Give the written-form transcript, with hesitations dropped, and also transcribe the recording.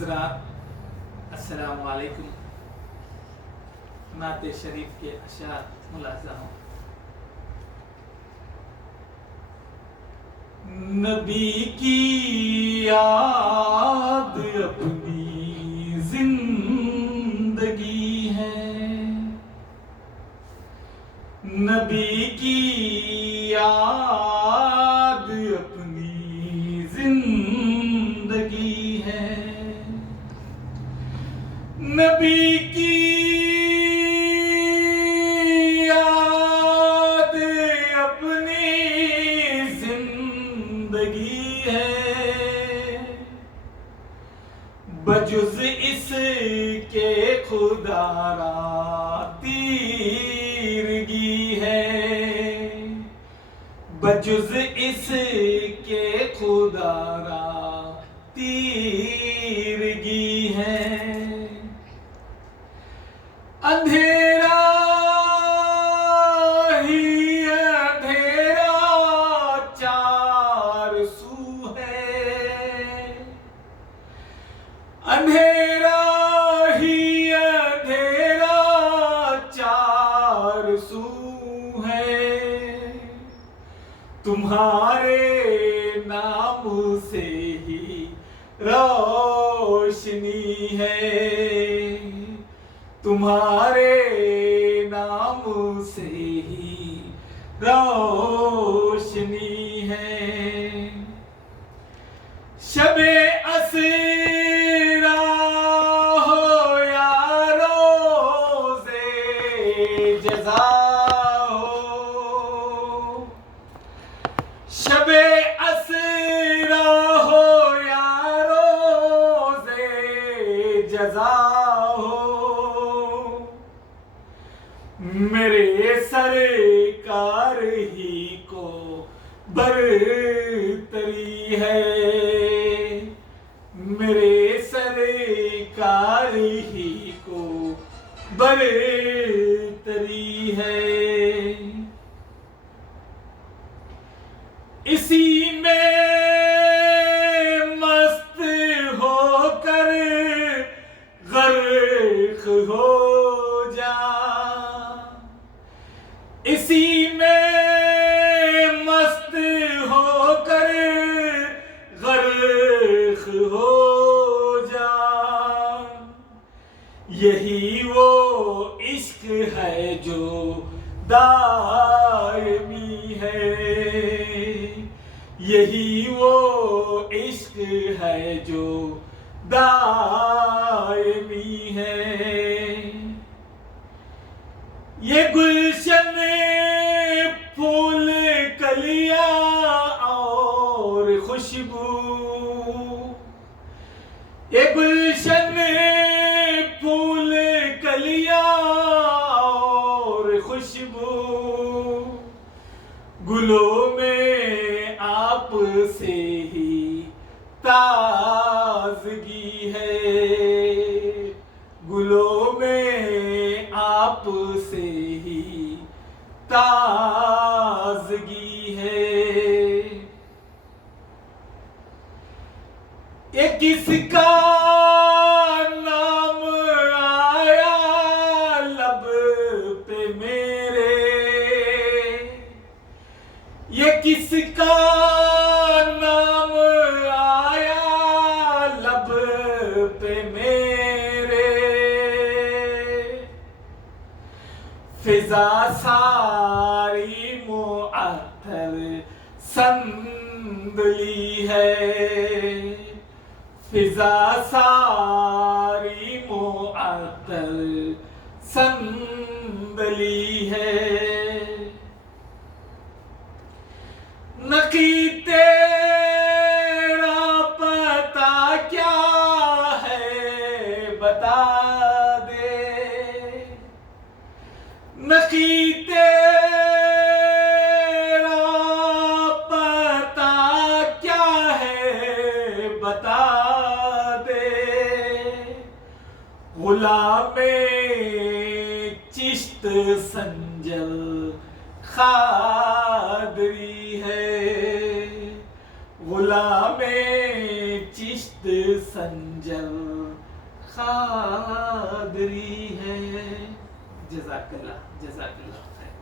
हज़रात अस्सलामु अलैकुम। नात शरीफ के अशार मुलाज़ा हों। नबी की याद अपनी जिंदगी है, नबी की याद अपनी जिंदगी है, नबी की याद अपनी जिंदगी है, बजुज़ इसके खुदारा तीरगी है, बजुज़ इसके खुदारा तीरगी है। अंधेरा ही अंधेरा चार सू है, अंधेरा ही अंधेरा चार सू है, तुम्हारे नाम से ही रोशनी है, तुम्हारे नाम से ही रोशनी है। शबे असरा हो या रोज़े जज़ा हो, शबे असरा हो या रोज़े जज़ा हो, मेरे सरकार ही को बरतरी है, मेरे सरकार ही को बरतरी है। इसी में मस्त होकर गर्क हो जा, इसी में मस्त होकर गर्क हो जा, यही वो इश्क है जो दायमी है, यही वो इश्क है जो दायमी है। ये गुलशन फूल कलियां और खुशबू, ये गुलशन फूल कलियां और खुशबू, गुलों में आप से ही ताजगी है, गुलों में आप से ही ताजगी है। ये किसका नाम आया लब पे मेरे, ये किसका नाम आया लब पे मेरे, फिजा सारी मुअत्तर संदली है, फिजा सारी मुअत्तर संदली है। नकी तेरा पता क्या है बता दे, नकी तेरा पता क्या है बता दे, गुलामे चिश्त संजल खादरी है, गुलामे चिश्त रुश्द संजर खादरी है। जज़ाकल्लाह जज़ाकल्लाह खैर।